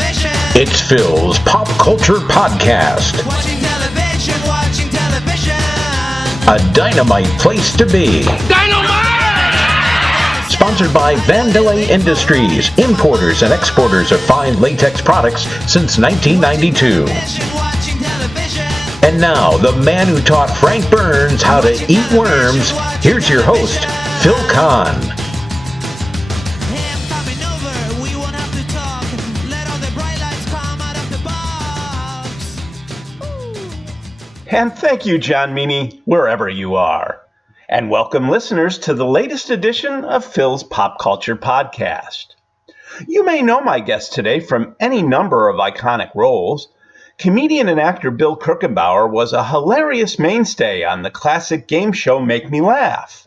It's Phil's Pop Culture Podcast. Watching television. A dynamite place to be. Dynamite! Sponsored by Vandelay Industries, importers and exporters of fine latex products since 1992. And now, the man who taught Frank Burns how to eat worms, here's your host, Phil Kahn. And thank you, John Meany, wherever you are. And welcome listeners to the latest edition of Phil's Pop Culture Podcast. You may know my guest today from any number of iconic roles. Comedian and actor Bill Kirchenbauer was a hilarious mainstay on the classic game show Make Me Laugh.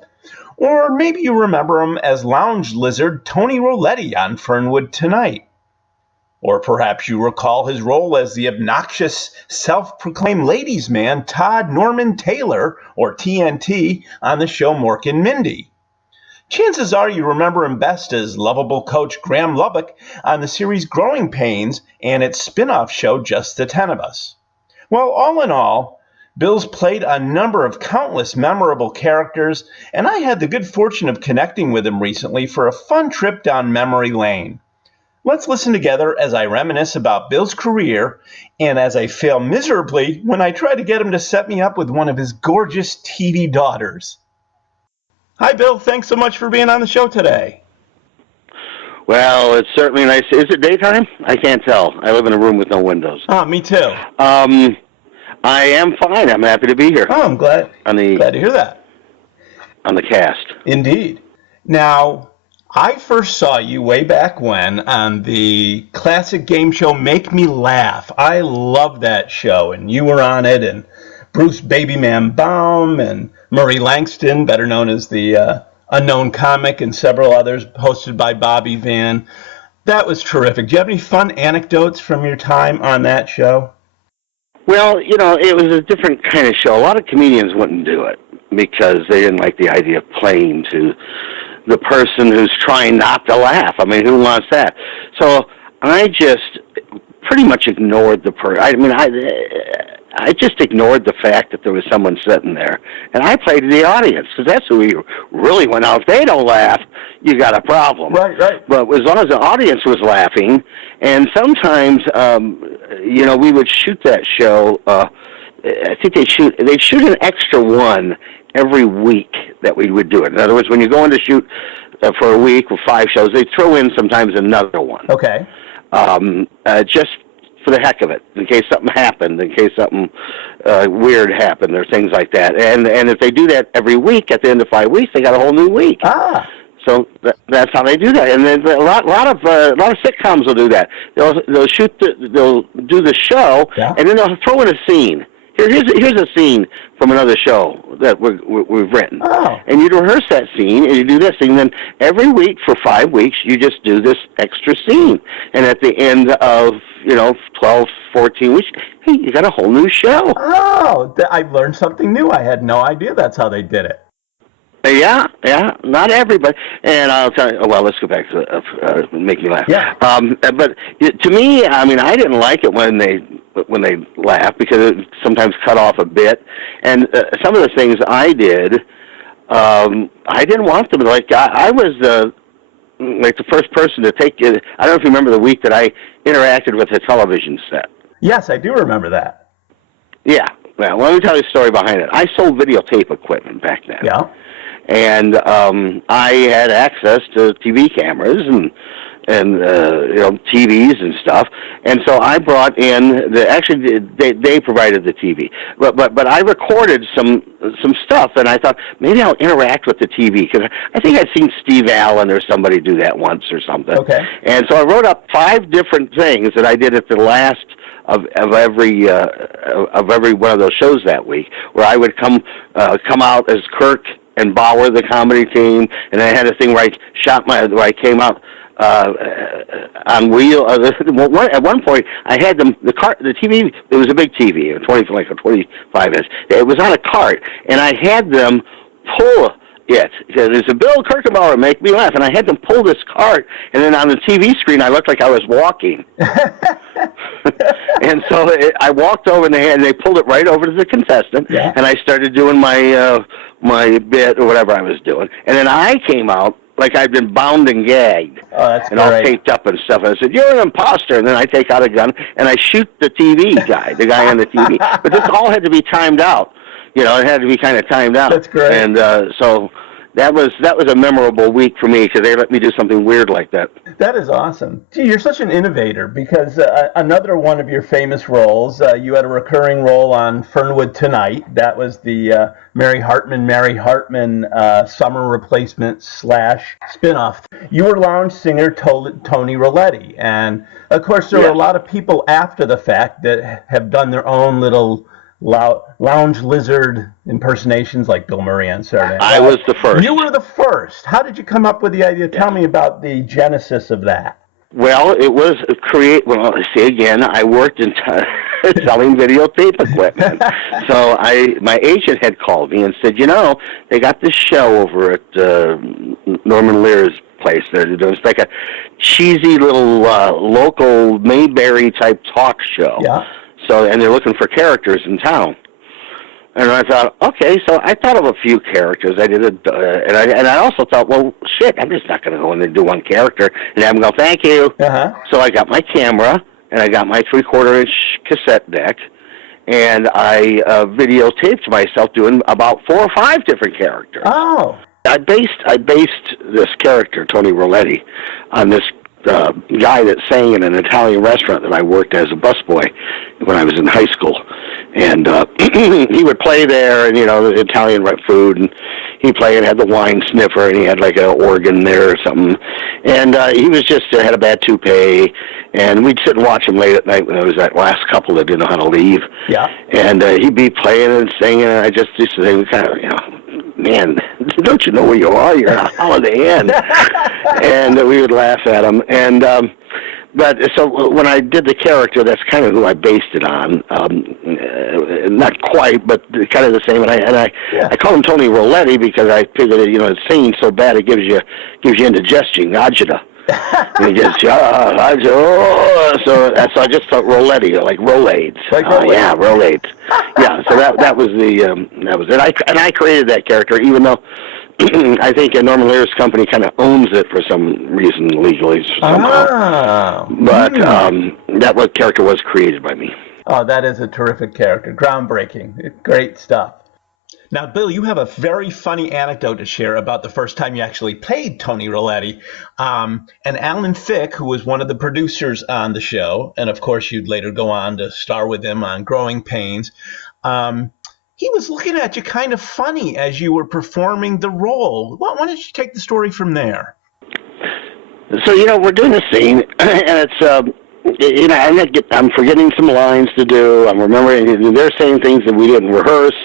Or maybe you remember him as lounge lizard Tony Roletti on Fernwood Tonight. Or perhaps you recall his role as the obnoxious, self-proclaimed ladies' man Todd Norman Taylor, or TNT, on the show Mork and Mindy. Chances are you remember him best as lovable Coach Graham Lubbock on the series Growing Pains and its spin-off show Just the 10 of Us. Well, all in all, Bill's played a number of countless memorable characters, and I had the good fortune of connecting with him recently for a fun trip down memory lane. Let's listen together as I reminisce about Bill's career and as I fail miserably when I try to get him to set me up with one of his gorgeous TV daughters. Hi, Bill. Thanks so much for being on the show today. Well, it's certainly nice. Is it daytime? I can't tell. I live in a room with no windows. Me too. I am fine. I'm happy to be here. I'm glad to hear that. On the cast. Indeed. Now, I first saw you way back when on the classic game show Make Me Laugh. I loved that show, and you were on it, and Bruce Babyman Baum, and Murray Langston, better known as the Unknown Comic, and several others, hosted by Bobby Van. That was terrific. Do you have any fun anecdotes from your time on that show? Well, it was a different kind of show. A lot of comedians wouldn't do it because they didn't like the idea of playing to the person who's trying not to laugh. I mean, who wants that? So I just pretty much ignored the person. I just ignored the fact that there was someone sitting there. And I played to the audience, because that's who you really went out. If they don't laugh, you got a problem. Right. But as long as the audience was laughing, and sometimes, we would shoot that show. I think they'd shoot an extra one every week that we would do it. In other words, when you go in to shoot for a week with 5 shows, they'd throw in sometimes another one. Okay. Just for the heck of it, in case something happened, in case something weird happened, or things like that. And if they do that every week, at the end of 5 weeks, they got a whole new week. So that's how they do that. And then a lot of sitcoms will do that. They'll do the show, yeah, and then they'll throw in a scene. Here's a scene from another show that we've written. And you rehearse that scene, and you do this scene. And then every week for 5 weeks, you just do this extra scene. And at the end of 12, 14 weeks, hey, you got a whole new show. I learned something new. I had no idea that's how they did it. Yeah, not everybody. And I'll tell you, well, let's go back to Make Me Laugh. Yeah. But to me, I didn't like it when they laugh, because it sometimes cut off a bit. And some of the things I did, I didn't want them. Like, I was the first person to take it. I don't know if you remember the week that I interacted with a television set. Yes, I do remember that. Yeah. Well, let me tell you a story behind it. I sold videotape equipment back then. Yeah. And I had access to TV cameras and TVs and stuff, and so I brought in they provided the TV, but I recorded some stuff, and I thought maybe I'll interact with the TV, because I think I'd seen Steve Allen or somebody do that once or something. Okay. And so I wrote up 5 different things that I did at the last of every one of those shows that week, where I would come out as Kirk and Bauer, the comedy team, and I had a thing where I came out on wheel. At one point, I had the TV. It was a big TV, like a 25 inch. It was on a cart, and I had them pull Yes. He said, "There's a Bill Kirchenbauer, make me laugh." And I had them pull this cart, and then on the TV screen, I looked like I was walking. And so I walked over, and they pulled it right over to the contestant, and I started doing my my bit or whatever I was doing. And then I came out like I'd been bound and gagged, and all taped up and stuff. And I said, "You're an imposter." And then I take out a gun, and I shoot the TV guy, the guy on the TV. But this all had to be timed out. You know, it had to be kind of timed out. That's great. And so that was a memorable week for me because they let me do something weird like that. That is awesome. Gee, you're such an innovator because another one of your famous roles, you had a recurring role on Fernwood Tonight. That was the Mary Hartman summer replacement / spinoff. You were lounge singer Tony Rolletti. And, of course, there were a lot of people after the fact that have done their own little lounge lizard impersonations like Bill Murray on Saturday Night. I was the first. You were the first. How did you come up with the idea? Tell me about the genesis of that. Well, it was well, see, again, I worked in selling videotape equipment. So my agent had called me and said, they got this show over at Norman Lear's place. They're doing like a cheesy little local Mayberry type talk show. Yeah. So, and they're looking for characters in town. And I thought, okay, so I thought of a few characters. I did and I also thought, well, shit, I'm just not going to go in and do one character and have them go, thank you. Uh-huh. So I got my camera, and I got my 3/4 inch cassette deck, and I videotaped myself doing about 4 or 5 different characters. Oh. I based this character, Tony Rolletti, on this guy that sang in an Italian restaurant that I worked as a busboy when I was in high school. And he would play there, and, the Italian food, and he'd play and had the wine sniffer, and he had like an organ there or something. And he was just had a bad toupee, and we'd sit and watch him late at night when there was that last couple that didn't know how to leave. Yeah. And he'd be playing and singing, and I just used to think, kind of, man, don't you know where you are? You're at a Holiday Inn. And we would laugh at him. And but so when I did the character, that's kind of who I based it on. Not quite, but kind of the same. And I call him Tony Rolletti because I figured that, singing so bad it gives you indigestion, agita. And he gets, so I just thought Rolletti, like Rolaids. Like Rolaids. Yeah, Rolaids. Yeah, so that was it. And I created that character, even though I think Norman Lear's company kind of owns it for some reason legally somehow. Oh. But that character was created by me. Oh, that is a terrific character. Groundbreaking. Great stuff. Now, Bill, you have a very funny anecdote to share about the first time you actually played Tony Rolletti. And Alan Thicke, who was one of the producers on the show, and of course you'd later go on to star with him on Growing Pains, he was looking at you kind of funny as you were performing the role. Why don't you take the story from there? So, we're doing the scene, and it's... I'm forgetting some lines to do. I'm remembering they're saying things that we didn't rehearse,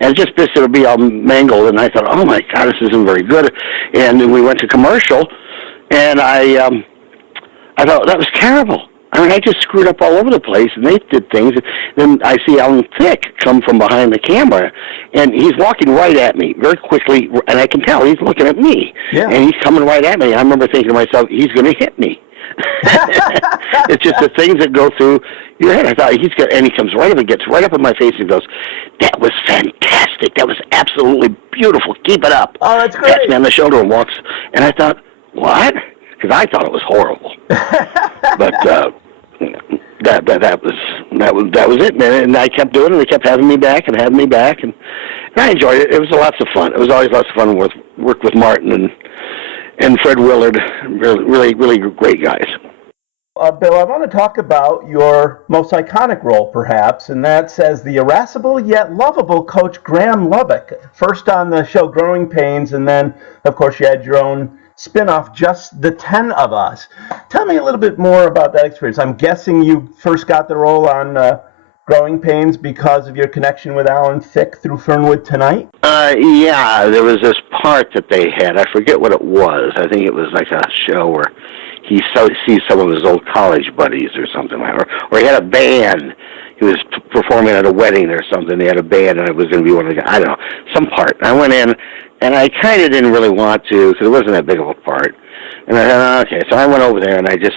and just this it'll be all mangled. And I thought, oh my God, this isn't very good. And then we went to commercial, and I thought that was terrible. I mean, I just screwed up all over the place, and they did things. Then I see Alan Thicke come from behind the camera, and he's walking right at me very quickly, and I can tell he's looking at me, and he's coming right at me. I remember thinking to myself, he's going to hit me. It's just the things that go through your head. I thought and he comes right up and gets right up in my face and goes, "That was fantastic. That was absolutely beautiful. Keep it up." Oh, that's great. Pats me on the shoulder and walks. And I thought, what? Because I thought it was horrible. But that was it, man. And I kept doing it. They kept having me back, and I enjoyed it. It was lots of fun. It was always lots of fun to work with Martin and Fred Willard. Really, really great guys. Bill, I want to talk about your most iconic role, perhaps, and that's as the irascible yet lovable Coach Graham Lubbock. First on the show Growing Pains, and then, of course, you had your own spin-off, Just the 10 of Us. Tell me a little bit more about that experience. I'm guessing you first got the role on Growing Pains because of your connection with Alan Thicke through Fernwood Tonight? Yeah, there was this part that they had. I forget what it was. I think it was like a show where he sees some of his old college buddies or something like that. Or he had a band. he was performing at a wedding or something. They had a band, and I was going to be one of the guys. I don't know, some part. I went in, and I kind of didn't really want to because it wasn't that big of a part. And I thought, okay, so I went over there, and I just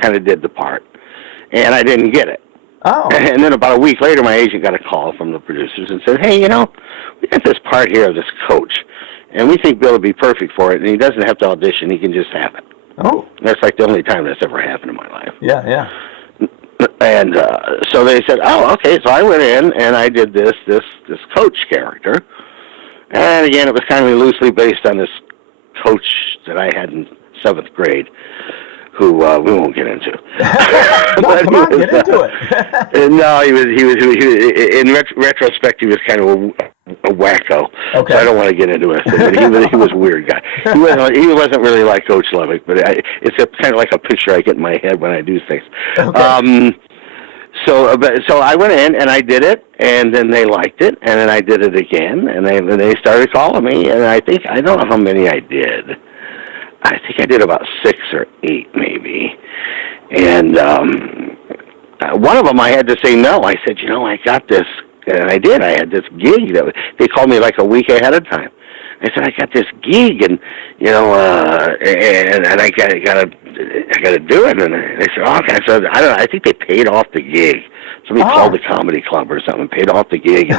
kind of did the part, and I didn't get it. Oh. And then about a week later, my agent got a call from the producers and said, hey, we got this part here of this coach, and we think Bill would be perfect for it, and he doesn't have to audition. He can just have it. Oh. And that's like the only time that's ever happened in my life. Yeah. And so they said, oh, okay. So I went in, and I did this coach character. And again, it was kind of loosely based on this coach that I had in 7th grade, who we won't get into. No, come on, get into it. No, he was in retrospect, he was kind of a wacko. Okay. So I don't want to get into it. But he was a weird guy. He wasn't really like Coach Lubbock, but it's kind of like a picture I get in my head when I do things. Okay. So I went in and I did it, and then they liked it, and then I did it again, and they started calling me, and I don't know how many I did. I think I did about 6 or 8 maybe. And one of them I had to say no. I said, I got this, and I did. I had this gig that they called me like a week ahead of time. I said, I got this gig, and and I gotta do it. And they said, okay. So I don't know. I think they paid off the gig. Somebody called the comedy club or something, paid off the gig,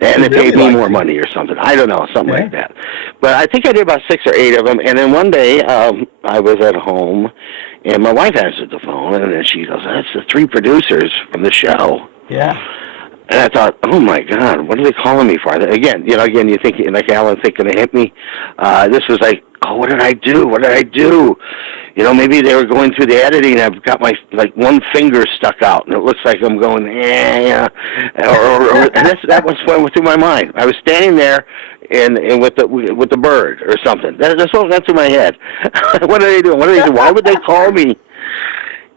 and they paid me more money or something. I don't know, something like that. But I think I did about 6 or 8 of them. And then one day I was at home, and my wife answered the phone, and then she goes, "That's the 3 producers from the show." Yeah. And I thought, oh my God, what are they calling me for? Again, you think like Alan, think gonna hit me. This was like, oh, what did I do? Maybe they were going through the editing. I've got my one finger stuck out, and it looks like I'm going, yeah. Or that was what through my mind. I was standing there, and with the bird or something. That's what went through my head. What are they doing? Why would they call me?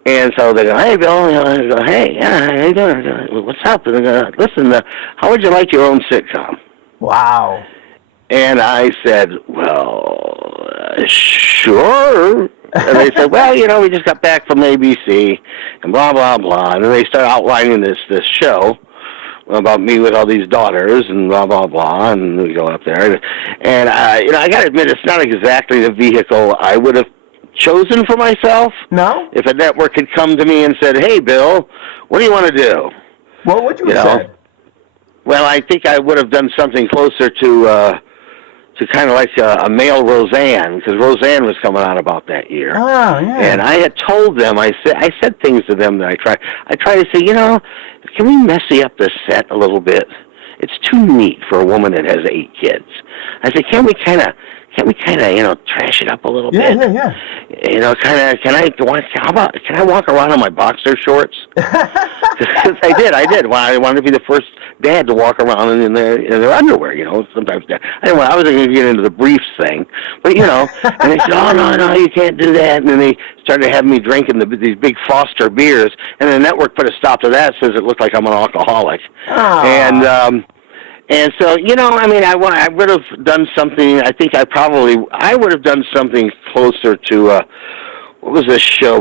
And so they go, hey, Bill. I go, hey, yeah, how you doing? What's up? And they go, listen, how would you like your own sitcom? Wow. And I said, well, sure. And they said, well, we just got back from ABC and blah, blah, blah. And then they start outlining this show about me with all these daughters and blah, blah, blah. And we go up there. And, I got to admit, it's not exactly the vehicle I would have chosen for myself. No? If a network had come to me and said, hey, Bill, what do you want to do? What would you have said? Well, I think I would have done something closer to kind of like a male Roseanne, because Roseanne was coming out about that year. Oh, yeah. And I had told them, I said things to them that I try to say, can we messy up the set a little bit? It's too neat for a woman that has 8 kids. I said, can we kind of, trash it up a little bit? Yeah. Can I walk around in my boxer shorts? Because I did. Well, I wanted to be the first dad to walk around in their underwear, sometimes. I wasn't going to get into the briefs thing, but, and they said, oh, no, you can't do that. And then they started having me drinking these big Foster beers, and the network put a stop to that, says it looked like I'm an alcoholic. Oh. And so, I would have done something. I think I would have done something closer to what was this show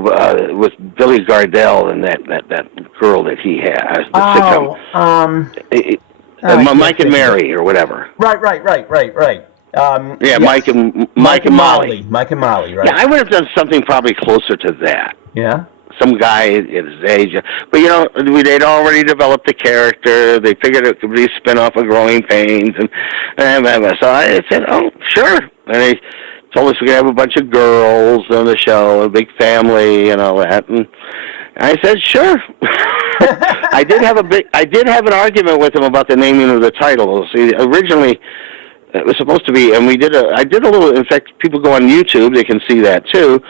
with Billy Gardell and that girl that he has. Mike and Mary or whatever. Right. Mike and Molly. Mike and Molly, right? Yeah, I would have done something probably closer to that. Yeah. Some guy at his age. But, they'd already developed the character. They figured it could be a spin-off of Growing Pains. And so I said, oh, sure. And they told us we could have a bunch of girls on the show, a big family and all that. And I said, sure. I did have an argument with him about the naming of the title. See, originally it was supposed to be, and I did a little, in fact, people go on YouTube, they can see that too.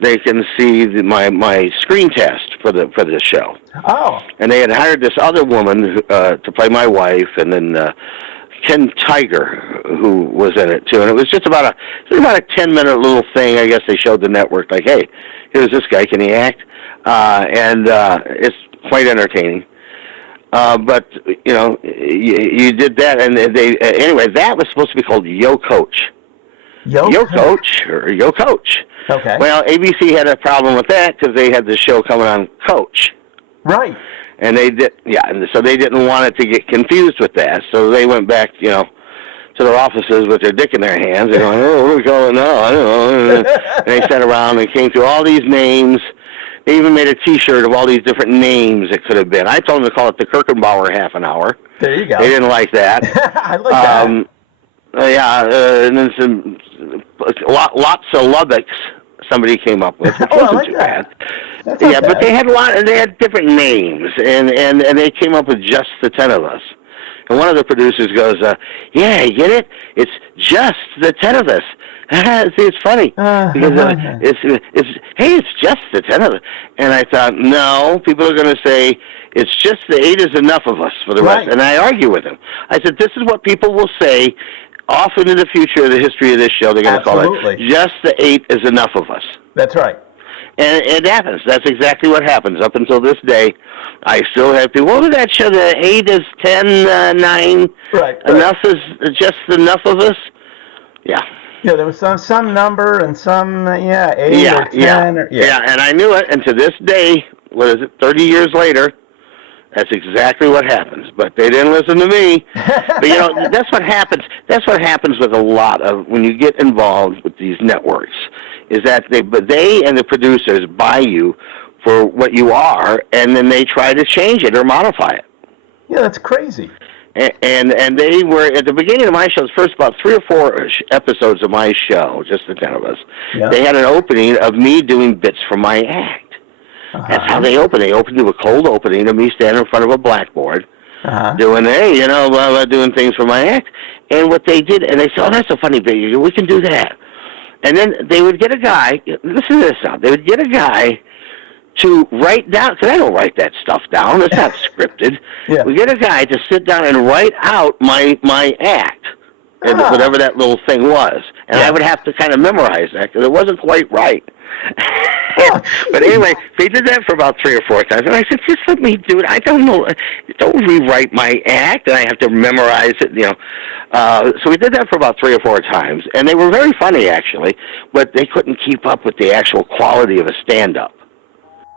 They can see my screen test for the show. Oh. And they had hired this other woman to play my wife, and then Ken Tiger, who was in it too. And it was just about a 10-minute little thing. I guess they showed the network, like, hey, here's this guy, can he act? And it's quite entertaining. But you did that, and anyway, that was supposed to be called Yo Coach. Yo Coach, or Yo Coach. Okay. Well, ABC had a problem with that because they had the show coming on Coach. Right. And they did, and so they didn't want it to get confused with that. So they went back, to their offices with their dick in their hands. They're going, "Oh, what are we calling now? I don't know." And they sat around and came through all these names. They even made a T-shirt of all these different names it could have been. I told them to call it the Kirchenbauer half an hour. There you go. They didn't like that. I like that. And then lots of Lubbocks somebody came up with, which wasn't like too that. bad. Yeah, but they had they had different names, and they came up with just the 10 of us. And one of the producers goes, "Yeah, you get it? It's just the 10 of us." See, it's funny because it's just the 10 of us. And I thought, no, people are going to say it's just the 8 is enough of us for the rest. And I argue with them. I said, this is what people will say often in the future of the history of this show. They're going to call it just the 8 is enough of us. That's right. And it happens. That's exactly what happens. Up until this day, I still have people, what did that show? The 8 is 10, 9. Right. Enough is just enough of us. Yeah. Yeah, there was some number and some, 8 or 10. Yeah, and I knew it. And to this day, 30 years later, that's exactly what happens. But they didn't listen to me. But, that's what happens. That's what happens with a lot of, when you get involved with these networks, is that they and the producers buy you for what you are, and then they try to change it or modify it. Yeah, that's crazy. And they were, at the beginning of my show, the first about 3 or 4 episodes of my show, just the 10 of us, they had an opening of me doing bits from my act. That's how they opened. They opened to a cold opening of me standing in front of a blackboard doing, doing things for my act. And what they did, and they said, "Oh, that's a funny bit. We can do that." And then they would get a guy, listen to this now, they would get a guy to write down, because I don't write that stuff down, it's not scripted. We get a guy to sit down and write out my act, and whatever that little thing was. And I would have to kind of memorize that, because it wasn't quite right. But anyway, they did that for about 3 or 4 times, and I said, just let me do it. I don't know, don't rewrite my act, and I have to memorize it, So we did that for about 3 or 4 times, and they were very funny, actually, but they couldn't keep up with the actual quality of a stand-up.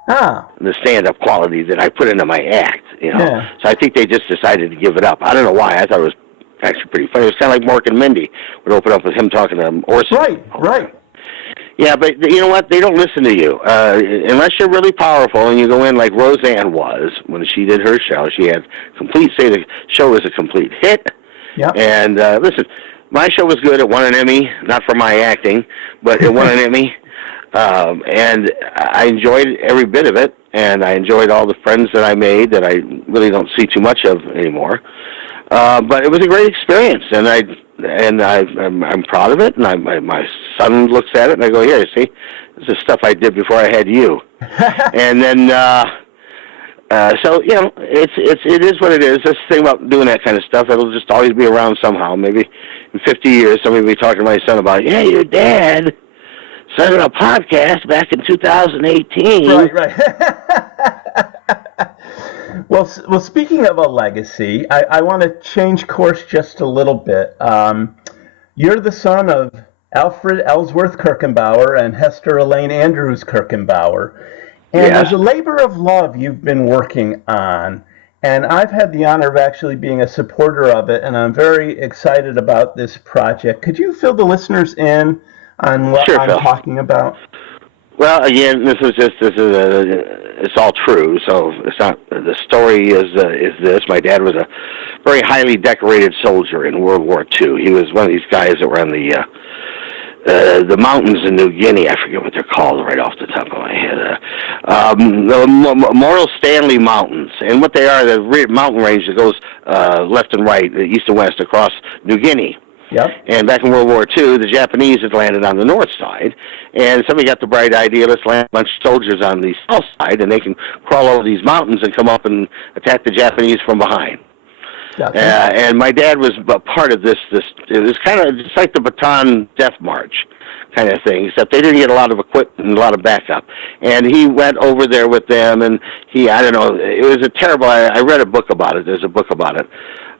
The stand-up quality that I put into my act, So I think they just decided to give it up. I don't know why. I thought it was actually pretty funny. It was kind of like Mork and Mindy would open up with him talking to Orson. Right. Yeah, but you know what? They don't listen to you. Unless you're really powerful and you go in like Roseanne was when she did her show. She had say the show was a complete hit. And listen, my show was good. It won an Emmy, not for my acting, but it won an Emmy. And I enjoyed every bit of it, and I enjoyed all the friends that I made that I really don't see too much of anymore. But it was a great experience, and I'm proud of it. And my son looks at it, and I go, "Here, see, this is stuff I did before I had you." And then, so it is what it is. This thing about doing that kind of stuff, it'll just always be around somehow. Maybe in 50 years, somebody will be talking to my son about, "Yeah, your dad started a podcast back in 2018. Right. Well, speaking of a legacy, I want to change course just a little bit. You're the son of Alfred Ellsworth Kirchenbauer and Hester Elaine Andrews Kirchenbauer. And there's a labor of love you've been working on. And I've had the honor of actually being a supporter of it, and I'm very excited about this project. Could you fill the listeners in on what I'm talking about? Well, again, it's all true. So it's not, the story is this. My dad was a very highly decorated soldier in World War II. He was one of these guys that were on the mountains in New Guinea. I forget what they're called right off the top of my head. The Memorial Stanley Mountains. And what they are, the mountain range that goes left and right, east and west across New Guinea. And back in World War II, the Japanese had landed on the north side, and somebody got the bright idea, let's land a bunch of soldiers on the south side, and they can crawl over these mountains and come up and attack the Japanese from behind. And my dad was a part of this. It was kind of just like the Bataan Death March kind of thing, except they didn't get a lot of equipment and a lot of backup. And he went over there with them, and I don't know, it was a terrible, I read a book about it. There's a book about it.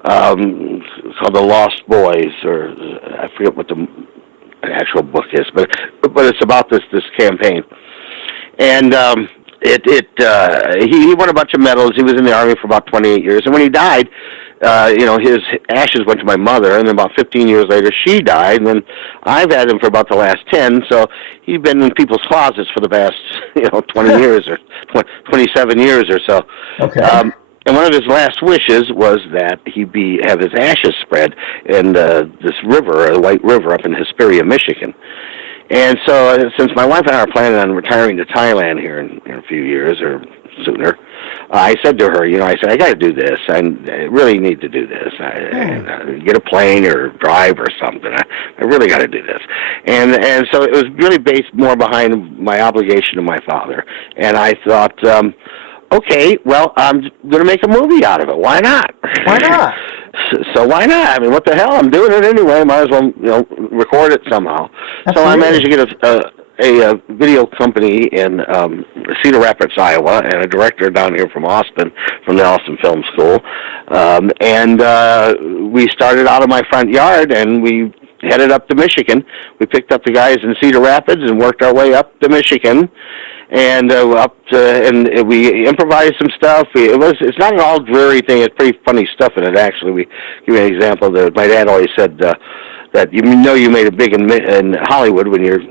Called The Lost Boys, or I forget what the actual book is, but it's about this campaign. And He won a bunch of medals. He was in the Army for about 28 years, and when he died, his ashes went to my mother, and then about 15 years later, she died, and then I've had him for about the last 10, so he's been in people's closets for the past, 20 years or 27 years or so. Okay. And one of his last wishes was that he have his ashes spread in this river, the White River, up in Hesperia, Michigan. And so, since my wife and I are planning on retiring to Thailand here in a few years or sooner, I said to her, I got to do this. I really need to do this. Get a plane or drive or something. I really got to do this. And so it was really based more behind my obligation to my father. And I thought, okay, well, I'm going to make a movie out of it. Why not? Why not? So why not? I mean, what the hell? I'm doing it anyway. Might as well, record it somehow. Absolutely. So I managed to get a video company in Cedar Rapids, Iowa, and a director down here from Austin, from the Austin Film School. And we started out of my front yard, and we headed up to Michigan. We picked up the guys in Cedar Rapids and worked our way up to Michigan. And and we improvised some stuff. It's not an all dreary thing. It's pretty funny stuff in it, actually. We give you an example. My dad always said that you made it big in Hollywood when your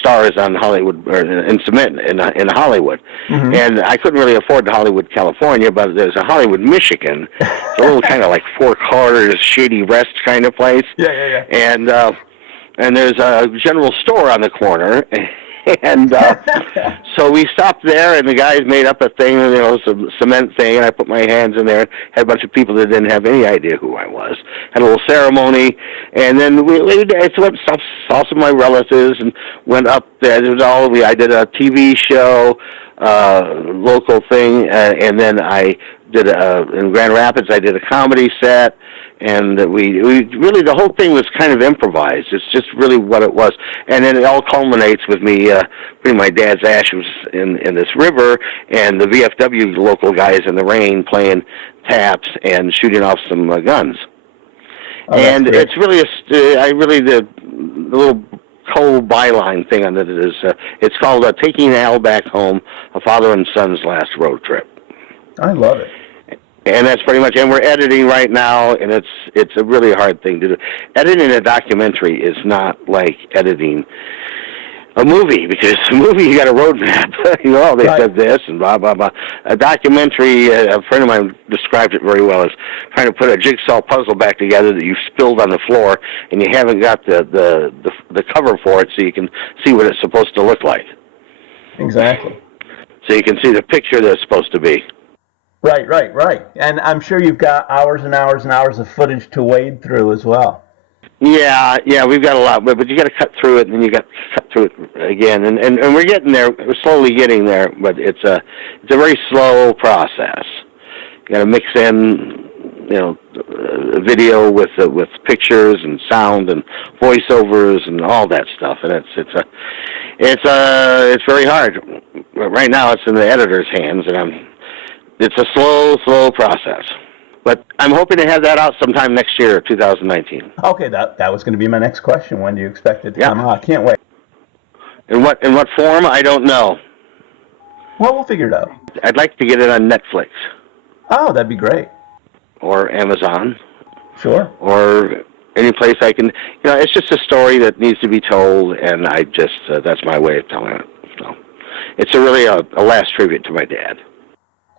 star is on Hollywood or in cement in Hollywood. Mm-hmm. And I couldn't really afford the Hollywood, California, but there's a Hollywood, Michigan. It's a little kind of like Four Corners, Shady Rest kind of place. Yeah. And there's a general store on the corner. And so we stopped there, and the guys made up a thing, some cement thing, and I put my hands in there. Had a bunch of people that didn't have any idea who I was. Had a little ceremony, and then I saw some of my relatives and went up there. I did a TV show, local thing, and then I did in Grand Rapids. I did a comedy set. And we really, the whole thing was kind of improvised. It's just really what it was. And then it all culminates with me putting my dad's ashes in this river, and the VFW local guys in the rain playing taps and shooting off some guns. Oh, and it's really the little co-byline thing on it is, it's called Taking Al Back Home, a father and son's last road trip. I love it. And that's pretty much, and we're editing right now, and it's a really hard thing to do. Editing a documentary is not like editing a movie, because a movie, you got a roadmap. They said this and blah, blah, blah. A documentary, a friend of mine described it very well, as trying to put a jigsaw puzzle back together that you spilled on the floor, and you haven't got the cover for it so you can see what it's supposed to look like. Exactly. So you can see the picture that it's supposed to be. Right. And I'm sure you've got hours and hours and hours of footage to wade through as well. Yeah, we've got a lot, but you got to cut through it, and then you got to cut through it again, and we're getting there. We're slowly getting there, but it's a very slow process. You got to mix in, video with pictures and sound and voiceovers and all that stuff, and it's very hard. Right now, it's in the editor's hands, and it's a slow process. But I'm hoping to have that out sometime next year, 2019. Okay, that was going to be my next question. When do you expect it to come out? I can't wait. In what form? I don't know. Well, we'll figure it out. I'd like to get it on Netflix. Oh, that'd be great. Or Amazon. Sure. Or any place I can. It's just a story that needs to be told, and I just that's my way of telling it. So it's really a last tribute to my dad.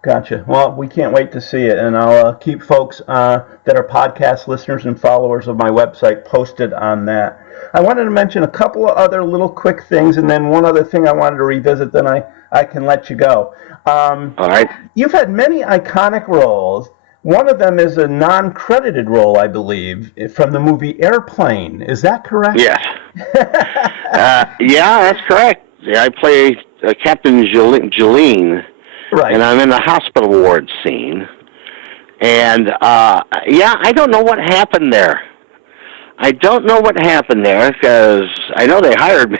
Gotcha. Well, we can't wait to see it, and I'll keep folks that are podcast listeners and followers of my website posted on that. I wanted to mention a couple of other little quick things, and then one other thing I wanted to revisit, then I can let you go. All right. You've had many iconic roles. One of them is a non-credited role, I believe, from the movie Airplane. Is that correct? Yes. Yeah, that's correct. Yeah, I play Captain Jolene. Right. And I'm in the hospital ward scene. And, I don't know what happened there. Because I know they hired me.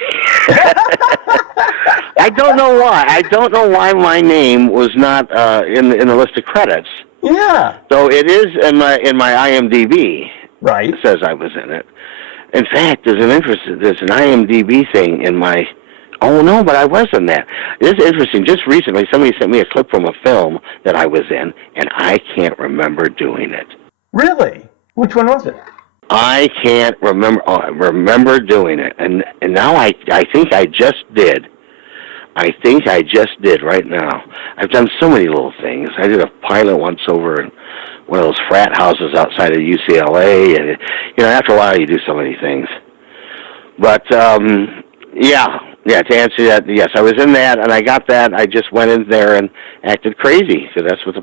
I don't know why. I don't know why my name was not in the list of credits. Yeah. So it is in my IMDb. Right. It says I was in it. In fact, there's an IMDb thing in my Oh, no, but I was in that. It's interesting. Just recently, somebody sent me a clip from a film that I was in, and I can't remember doing it. Really? Which one was it? I can't remember. Oh, I remember doing it, and now I think I just did. I think I just did right now. I've done so many little things. I did a pilot once over in one of those frat houses outside of UCLA, and after a while you do so many things. But yeah. To answer that, yes, I was in that, and I got that. I just went in there and acted crazy, because that's what the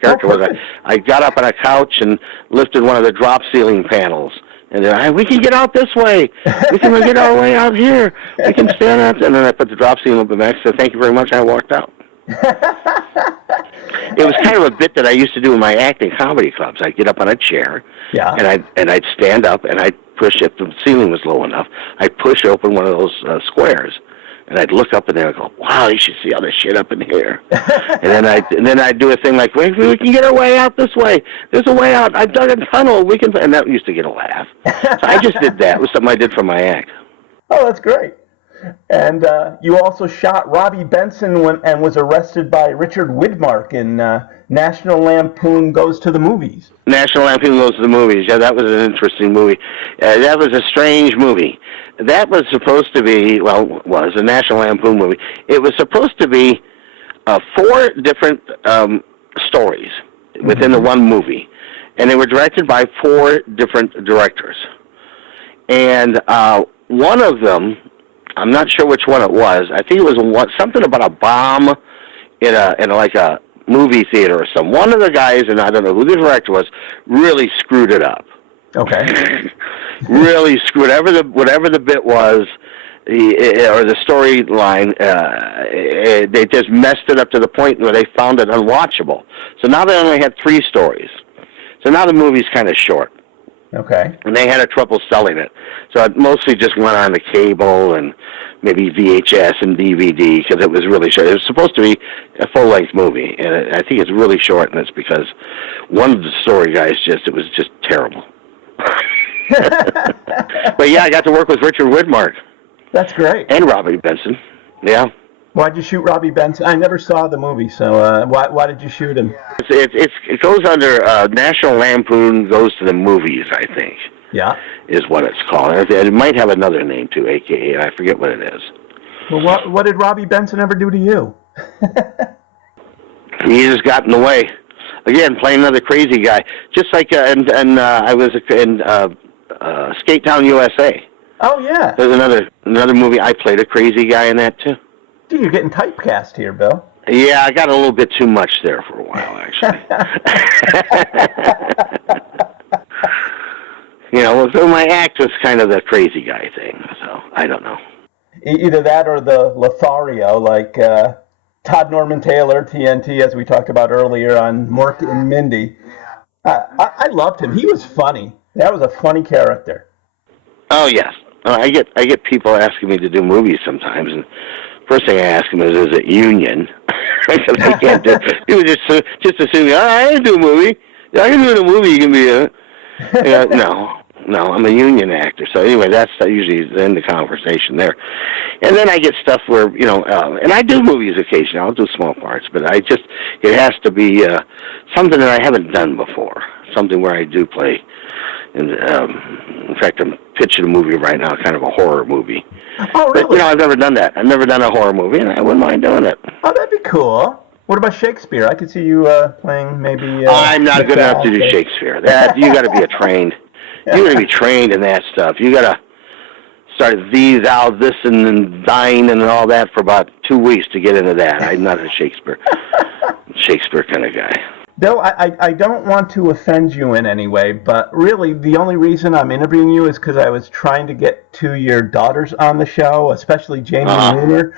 character was. I got up on a couch and lifted one of the drop ceiling panels, and then we can get out this way. We can get our way out here. We can stand up. And then I put the drop ceiling up back, said, thank you very much, and I walked out. It was kind of a bit that I used to do in my acting comedy clubs. I'd get up on a chair, and I'd stand up, and I'd push, if the ceiling was low enough, I'd push open one of those squares, and I'd look up in there and go, wow, you should see all this shit up in here. and then I'd do a thing like, we can get our way out this way. There's a way out. I dug a tunnel. We can, and that used to get a laugh. So I just did that. It was something I did for my act. Oh, that's great. And you also shot Robbie Benson and was arrested by Richard Widmark in National Lampoon Goes to the Movies. National Lampoon Goes to the Movies. Yeah, that was an interesting movie. That was a strange movie. That was supposed to be, was a National Lampoon movie. It was supposed to be 4 different stories within the one movie. And they were directed by 4 different directors. And one of them, I'm not sure which one it was. I think it was something about a bomb in a movie theater or something. One of the guys, and I don't know who the director was, really screwed it up. Okay. Really screwed whatever the bit was, or the storyline. They just messed it up to the point where they found it unwatchable. So now they only had 3 stories. So now the movie's kind of short. Okay. And they had trouble selling it. So it mostly just went on the cable and maybe VHS and DVD, because it was really short. It was supposed to be a full-length movie, and I think it's really short, and it's because one of the story guys it was just terrible. But yeah, I got to work with Richard Widmark. That's great. And Robbie Benson. Yeah. Why'd you shoot Robbie Benson? I never saw the movie, so why did you shoot him? It goes under National Lampoon Goes to the Movies, I think. Yeah. Is what it's called. It might have another name too, a.k.a. I forget what it is. Well, what did Robbie Benson ever do to you? He just got in the way. Again, playing another crazy guy. Just like, I was in Skate Town, USA. Oh, yeah. There's another movie. I played a crazy guy in that too. Dude, you're getting typecast here, Bill. Yeah, I got a little bit too much there for a while, actually. So my act was kind of the crazy guy thing, so I don't know. Either that or the Lothario, like Todd Norman Taylor, TNT, as we talked about earlier on Mork and Mindy. I loved him. He was funny. That was a funny character. Oh, yes. I get people asking me to do movies sometimes, and first thing I ask them is it union? Because I can't do it. People just assume, I can do a movie. I can do a movie. You can be a... No, I'm a union actor. So anyway, that's usually the end of the conversation there. And then I get stuff where, and I do movies occasionally. I'll do small parts, but it has to be something that I haven't done before. Something where I do play. And, in fact, I'm pitching a movie right now, kind of a horror movie. Oh, really? But, I've never done that. I've never done a horror movie, and I wouldn't mind doing it. Oh, that'd be cool. What about Shakespeare? I could see you playing maybe... I'm not good enough to do Shakespeare. You got to be trained. You got to be trained in that stuff. You got to start these, thou, this, and thine, and all that for about 2 weeks to get into that. I'm not a Shakespeare kind of guy. Bill, I don't want to offend you in any way, but really the only reason I'm interviewing you is because I was trying to get to your daughters on the show, especially Jamie Lunar.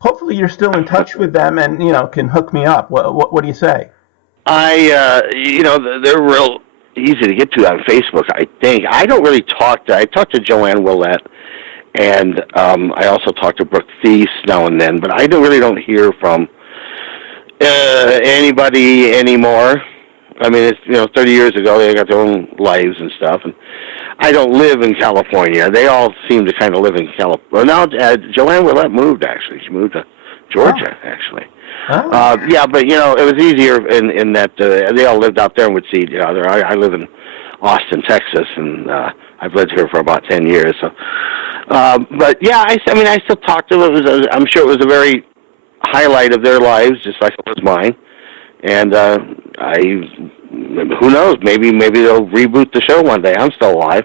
Hopefully you're still in touch with them and, can hook me up. What do you say? They're real easy to get to on Facebook, I think. I don't really I talk to Joanne Willett, and I also talk to Brooke Thies now and then, but I really don't hear from anybody anymore. I mean, it's 30 years ago, they got their own lives and stuff, and I don't live in California. They all seem to kind of live in California. Well, now Joanne Willette moved, actually. She moved to Georgia, actually. Oh. Yeah, but, it was easier in that they all lived out there and would see each other. I live in Austin, Texas, and I've lived here for about 10 years. So, but, yeah, I mean, I still talk to them. I'm sure it was a very highlight of their lives, just like it was mine. And who knows? Maybe they'll reboot the show one day. I'm still alive.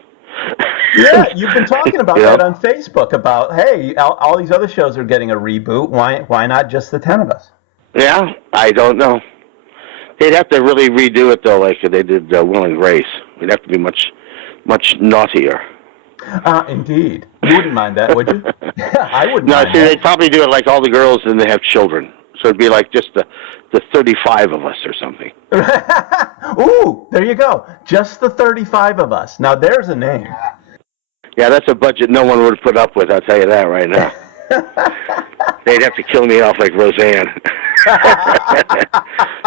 Yeah, you've been talking about that on Facebook about, hey, all these other shows are getting a reboot. Why not just the 10 of us? Yeah, I don't know. They'd have to really redo it, though, like they did Will and Grace. It'd have to be much naughtier. Indeed. You wouldn't mind that, would you? I wouldn't mind that. They'd probably do it like all the girls and they have children. So it'd be like just the 35 of us or something. Ooh, there you go. Just the 35 of us. Now there's a name. Yeah, that's a budget no one would put up with, I'll tell you that right now. They'd have to kill me off like Roseanne.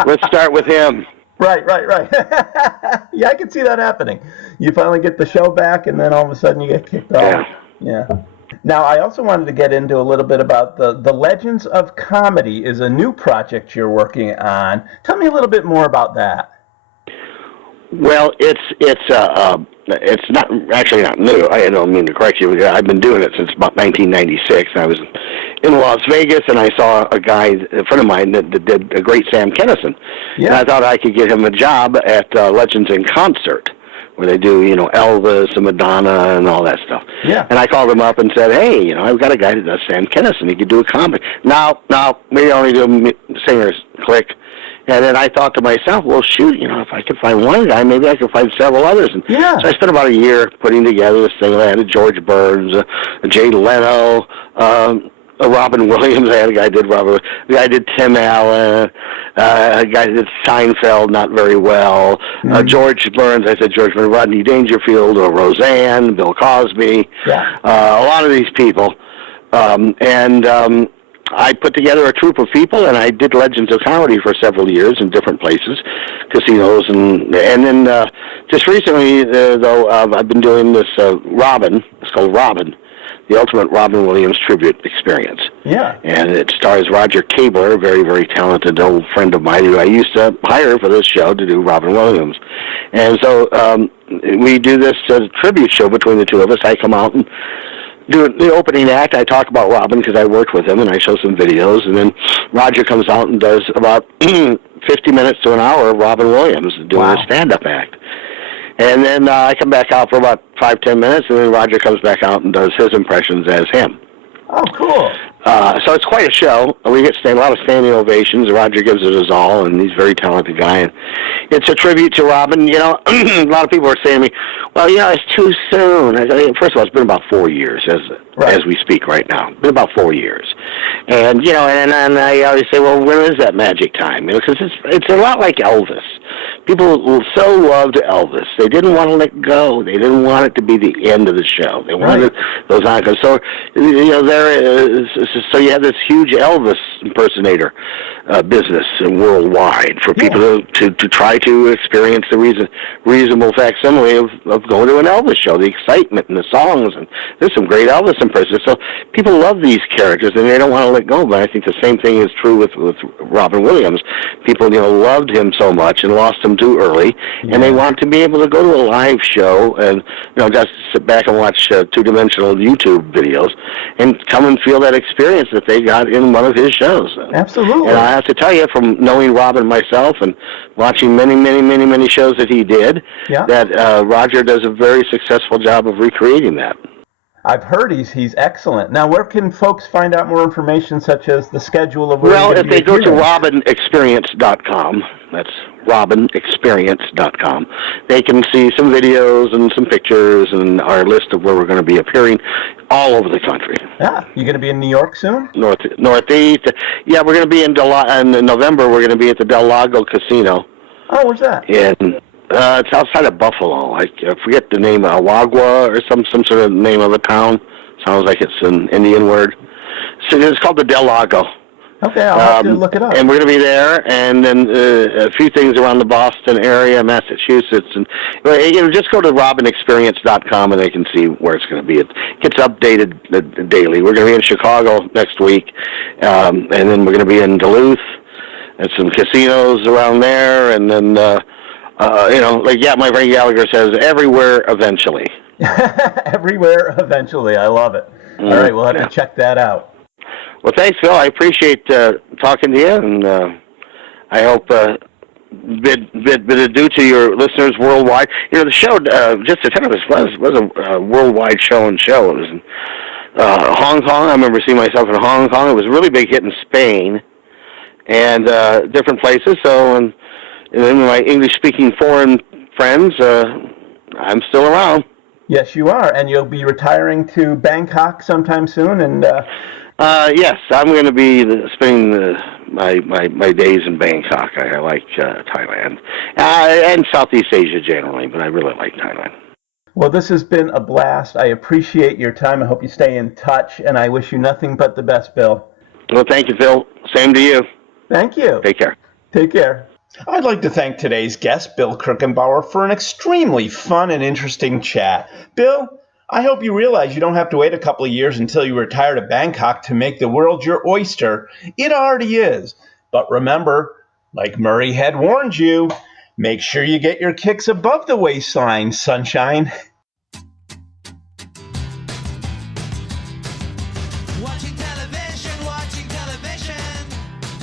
Let's start with him. Right. Yeah, I can see that happening. You finally get the show back, and then all of a sudden you get kicked off. Yeah. Now, I also wanted to get into a little bit about the Legends of Comedy is a new project you're working on. Tell me a little bit more about that. Well, it's not actually not new. I don't mean to correct you. I've been doing it since about 1996. I was in Las Vegas, and I saw a friend of mine that did a great Sam Kinison. Yeah. And I thought I could get him a job at Legends in Concert, where they do, Elvis and Madonna and all that stuff. Yeah. And I called him up and said, hey, I've got a guy that does Sam Kinison. He could do a comedy. No, we only do singers. Click. And then I thought to myself, well, shoot, if I could find one guy, maybe I could find several others. And so I spent about a year putting together this thing. I had a George Burns, a Jay Leno, a Robin Williams. I had a guy who did Robin. A guy did Tim Allen. A guy who did Seinfeld not very well. George Burns. I said George Burns, Rodney Dangerfield, or Roseanne, Bill Cosby. Yeah. A lot of these people. I put together a troupe of people, and I did Legends of Comedy for several years in different places, casinos, and then just recently, though, I've been doing this Robin. It's called Robin, the Ultimate Robin Williams Tribute Experience. Yeah. And it stars Roger Kabler, a very, very talented old friend of mine who I used to hire for this show to do Robin Williams. And so we do this tribute show between the two of us. I come out and do the opening act. I talk about Robin because I worked with him, and I show some videos, and then Roger comes out and does about 50 minutes to an hour of Robin Williams doing a stand-up act. And then I come back out for about 5-10 minutes, and then Roger comes back out and does his impressions as him. Oh, cool. So it's quite a show. We get a lot of standing ovations. Roger gives it his all, and he's a very talented guy. And it's a tribute to Robin. A lot of people are saying to me, well, it's too soon. First of all, it's been about 4 years as we speak right now. It's been about 4 years. And, and I always say, well, when is that magic time? Because it's a lot like Elvis. People so loved Elvis. They didn't want to let go. They didn't want it to be the end of the show. They wanted those on. So, so you have this huge Elvis impersonator business worldwide for people to try to experience the reasonable facsimile of going to an Elvis show, the excitement and the songs. And there's some great Elvis impersonators. So people love these characters, and they don't want to let go. But I think the same thing is true with Robin Williams. People, loved him so much and lost him too early, and they want to be able to go to a live show and, just sit back and watch two-dimensional YouTube videos and come and feel that experience that they got in one of his shows. Absolutely. And I have to tell you, from knowing Robin myself and watching many, many, many, many shows that he did, that Roger does a very successful job of recreating that. I've heard he's excellent. Now, where can folks find out more information, such as the schedule of... Well, if they go to robinexperience.com, that's robinexperience.com, they can see some videos and some pictures and our list of where we're going to be appearing all over the country. Yeah. You're going to be in New York soon? Northeast. Yeah, we're going to be in November. We're going to be at the Del Lago Casino. Oh, where's that? It's outside of Buffalo. I forget the name, Awagua or some sort of name of a town. Sounds like it's an Indian word. So it's called the Del Lago. Okay, I'll have to look it up. And we're going to be there, and then a few things around the Boston area, Massachusetts, and just go to robinexperience.com and they can see where it's going to be. It gets updated daily. We're going to be in Chicago next week, and then we're going to be in Duluth and some casinos around there, and then my friend Gallagher says, everywhere eventually. Everywhere eventually. I love it. All right, we'll have to check that out. Well, thanks, Phil. I appreciate talking to you, and I hope bid adieu to your listeners worldwide. The show, just to tell you, was a worldwide show. It was in Hong Kong. I remember seeing myself in Hong Kong. It was a really big hit in Spain and different places. So, and then my English-speaking foreign friends, I'm still around. Yes, you are, and you'll be retiring to Bangkok sometime soon, and. Yes, I'm going to be spending my days in Bangkok. I like Thailand and Southeast Asia generally, but I really like Thailand. Well, this has been a blast. I appreciate your time. I hope you stay in touch, and I wish you nothing but the best, Bill. Well, thank you, Phil. Same to you. Thank you. Take care. Take care. I'd like to thank today's guest, Bill Kirchenbauer, for an extremely fun and interesting chat. Bill, I hope you realize you don't have to wait a couple of years until you retire to Bangkok to make the world your oyster. It already is. But remember, like Murray had warned you, make sure you get your kicks above the waistline, sunshine. Watching television.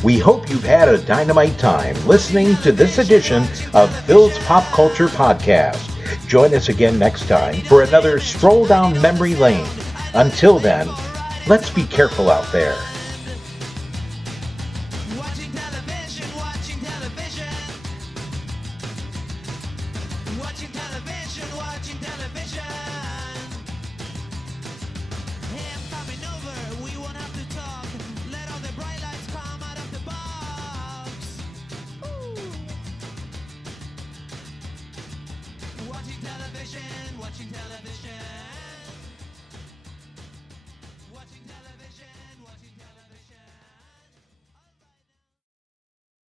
We hope you've had a dynamite time listening to this edition of Phil's Pop Culture Podcast. Join us again next time for another stroll down memory lane. Until then, let's be careful out there.